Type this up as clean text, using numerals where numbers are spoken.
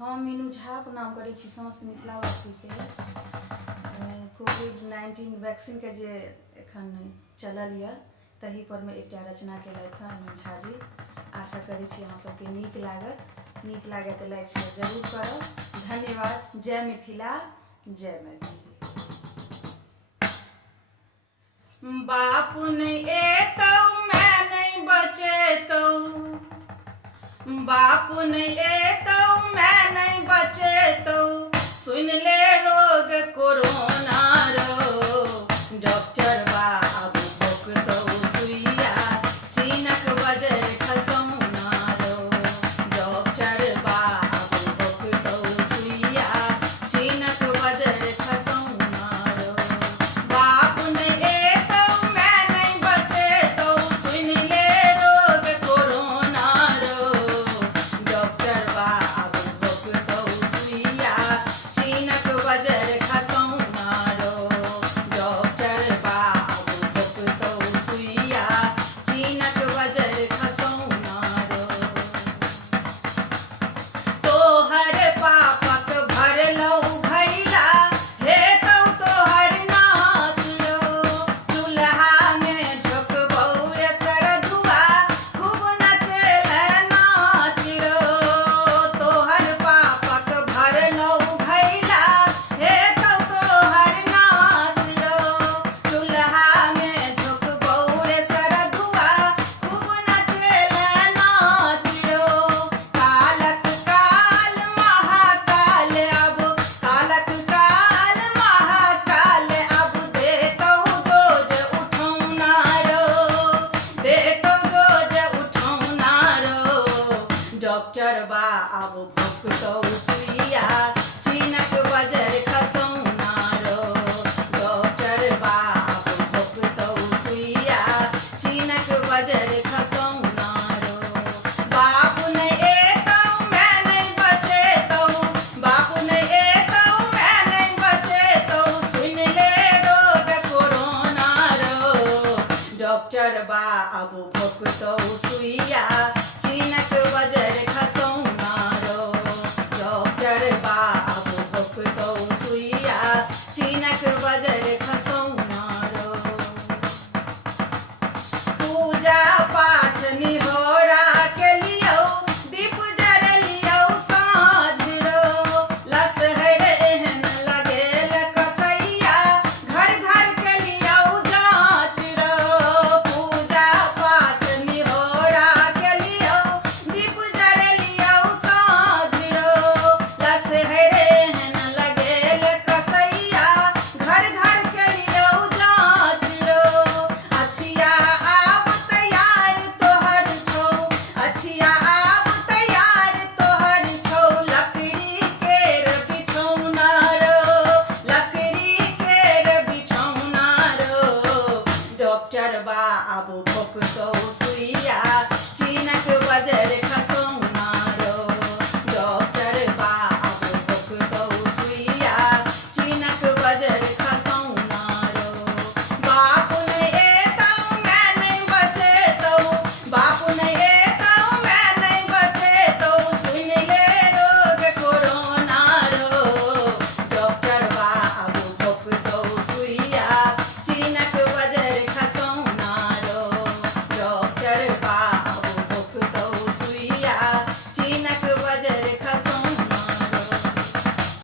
हम मीनू झा प्रणाम करै छी समस्त मिथिलावासीके। कोविड-19 वैक्सीन के जे एखन चलल यऽ तही पर में एकटा रचना केलथि हँ मीनू झा जी। आशा करै छी अहाँ सबके नीक लागत। नीक लागे तो लाइक शेयर जरूर करब। धन्यवाद। जय मिथिला, जय मैथिली। बापू नहीं एतौ मैं नहीं बचेतौ, बापू नहीं एतौ मैं नहीं बचेतौ, सुन ले रोग कोरोना रो, डॉक्टर बाबू भोगतौ सुइया, चीनक बजर खसौना रो, डॉक्टर बाबू भोगतौ सुइया, चीनक बजर खसौना रो। बापू नहीं एतौ मैं नहीं बचेतौ, सुन ले रोग कोरोना रो, डॉक्टर बाबू भोगतौ सुइया, चीनक बजर खसौना रो, डॉक्टर बाबू भोगतौ सुइया, चीनक बजर खसौना रो। तोहर पापक भरलौ भैला, हेतौ तोहर नाश रो, चूल्हा में झोंकबौ रे सरधुआ, खूब नचेले नाच रो। तोहर पापक भरलौ भैला, हेतौ तोहर नाश रो, चूल्हा में झोंकबौ रे सरधुआ, खूब नचेले नाच रो। कालक काल महाकाल अब, कालक काल महाकाल अब, देतौ रोज उठौना रो, देतौ रोज उठौना रो, डॉक्टर बाबू भोगतौ सुइया, चीनक बजर खसौना रो, डॉक्टर बाबू भोगतौ सुइया, चीनक बजर खसौना रो। बापू नहीं एतौ मैं नहीं बचेतौ, बापू नहीं एतौ मैं नहीं बचेतौ, सुन ले रोग कोरोना रो, डॉक्टर बाबू भोगतौ सुइया, चीनक बजर